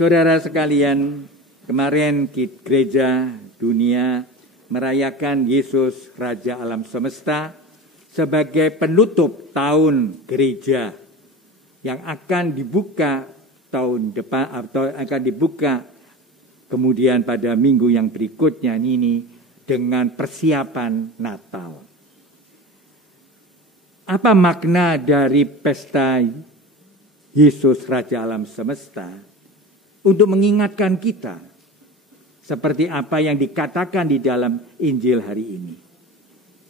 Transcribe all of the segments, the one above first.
Saudara sekalian, kemarin gereja dunia merayakan Yesus Raja Alam Semesta sebagai penutup tahun gereja yang akan dibuka tahun depan atau akan dibuka kemudian pada minggu yang berikutnya ini dengan persiapan Natal. Apa makna dari pesta Yesus Raja Alam Semesta? Untuk mengingatkan kita seperti apa yang dikatakan di dalam Injil hari ini.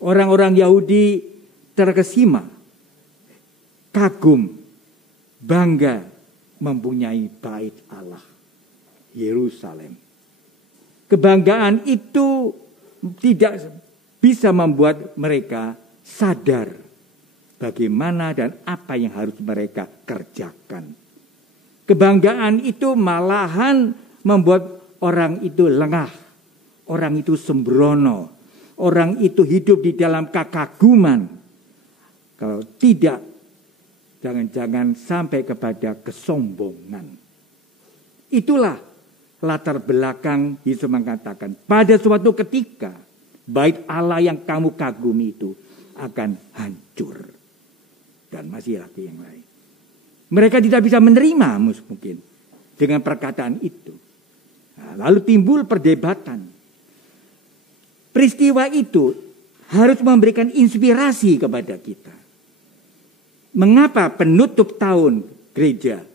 Orang-orang Yahudi terkesima, kagum, bangga mempunyai bait Allah, Yerusalem. Kebanggaan itu tidak bisa membuat mereka sadar bagaimana dan apa yang harus mereka kerjakan. Kebanggaan itu malahan membuat orang itu lengah, orang itu sembrono, orang itu hidup di dalam kekaguman. Kalau tidak, jangan-jangan sampai kepada kesombongan. Itulah latar belakang Yesus mengatakan, pada suatu ketika bait Allah yang kamu kagumi itu akan hancur. Dan masih lagi yang lain. Mereka tidak bisa menerima mungkin dengan perkataan itu. Nah, lalu timbul perdebatan. Peristiwa itu harus memberikan inspirasi kepada kita. Mengapa penutup tahun gereja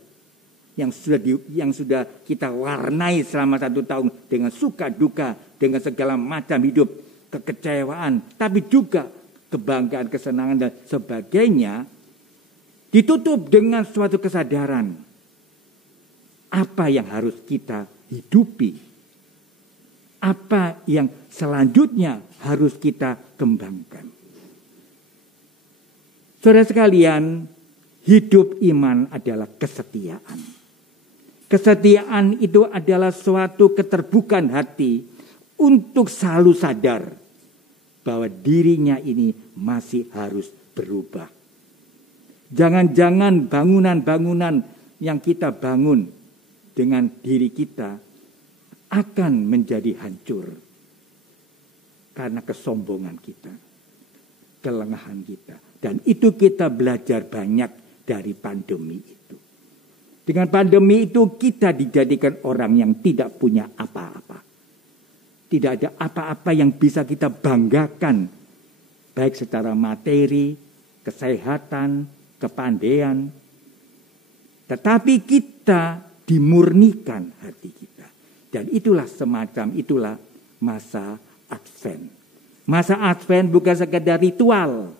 yang sudah kita warnai selama 1 tahun dengan suka duka, dengan segala macam hidup, kekecewaan, tapi juga kebanggaan, kesenangan dan sebagainya, ditutup dengan suatu kesadaran apa yang harus kita hidupi, apa yang selanjutnya harus kita kembangkan. Saudara sekalian, hidup iman adalah kesetiaan. Kesetiaan itu adalah suatu keterbukaan hati untuk selalu sadar bahwa dirinya ini masih harus berubah. Jangan-jangan bangunan-bangunan yang kita bangun dengan diri kita akan menjadi hancur karena kesombongan kita, kelengahan kita. Dan itu kita belajar banyak dari pandemi itu. Dengan pandemi itu kita dijadikan orang yang tidak punya apa-apa. Tidak ada apa-apa yang bisa kita banggakan, baik secara materi, kesehatan, kepandaian, tetapi kita dimurnikan hati kita. Dan itulah masa Advent. Masa Advent bukan sekedar ritual,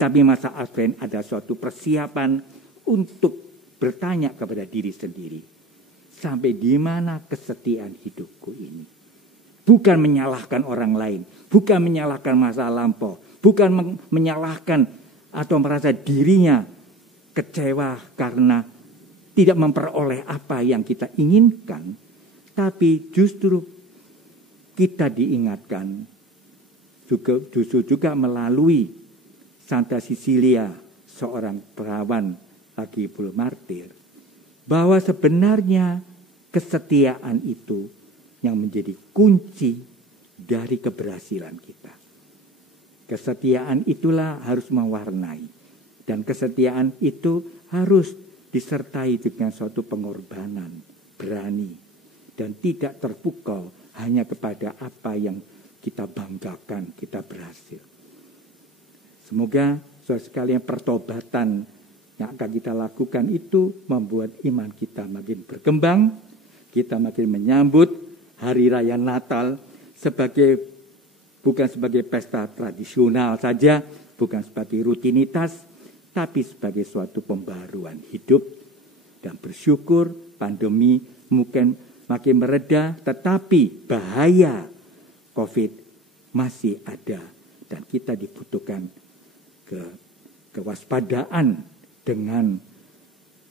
tapi masa Advent ada suatu persiapan untuk bertanya kepada diri sendiri. Sampai di mana kesetiaan hidupku ini? Bukan menyalahkan orang lain, bukan menyalahkan masa lampau, bukan menyalahkan atau merasa dirinya kecewa karena tidak memperoleh apa yang kita inginkan. Tapi justru kita diingatkan justru juga melalui Santa Cecilia, seorang perawan lagi pula martir, bahwa sebenarnya kesetiaan itu yang menjadi kunci dari keberhasilan kita. Kesetiaan itulah harus mewarnai. Dan kesetiaan itu harus disertai dengan suatu pengorbanan, berani. Dan tidak terpukau hanya kepada apa yang kita banggakan, kita berhasil. Semoga saudara sekalian pertobatan yang akan kita lakukan itu membuat iman kita makin berkembang. Kita makin menyambut Hari Raya Natal bukan sebagai pesta tradisional saja, bukan sebagai rutinitas, tapi sebagai suatu pembaruan hidup. Dan bersyukur pandemi mungkin makin mereda, tetapi bahaya COVID masih ada. Dan kita dibutuhkan kewaspadaan dengan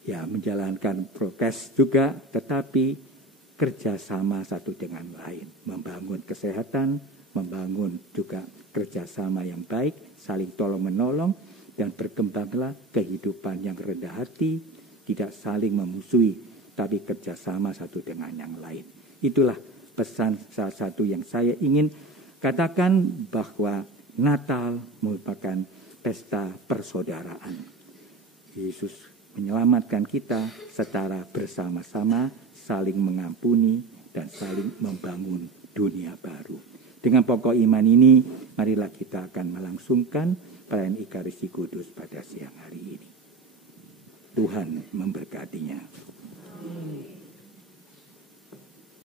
menjalankan prokes juga, tetapi kerjasama satu dengan lain. Membangun kesehatan, membangun juga kerjasama yang baik, saling tolong-menolong, dan berkembanglah kehidupan yang rendah hati, tidak saling memusuhi, tapi kerjasama satu dengan yang lain. Itulah pesan salah satu yang saya ingin katakan, bahwa Natal merupakan pesta persaudaraan. Yesus menyelamatkan kita secara bersama-sama, saling mengampuni dan saling membangun dunia baru. Dengan pokok iman ini, marilah kita akan melangsungkan perayaan Ekaristi Kudus pada siang hari ini. Tuhan memberkatinya.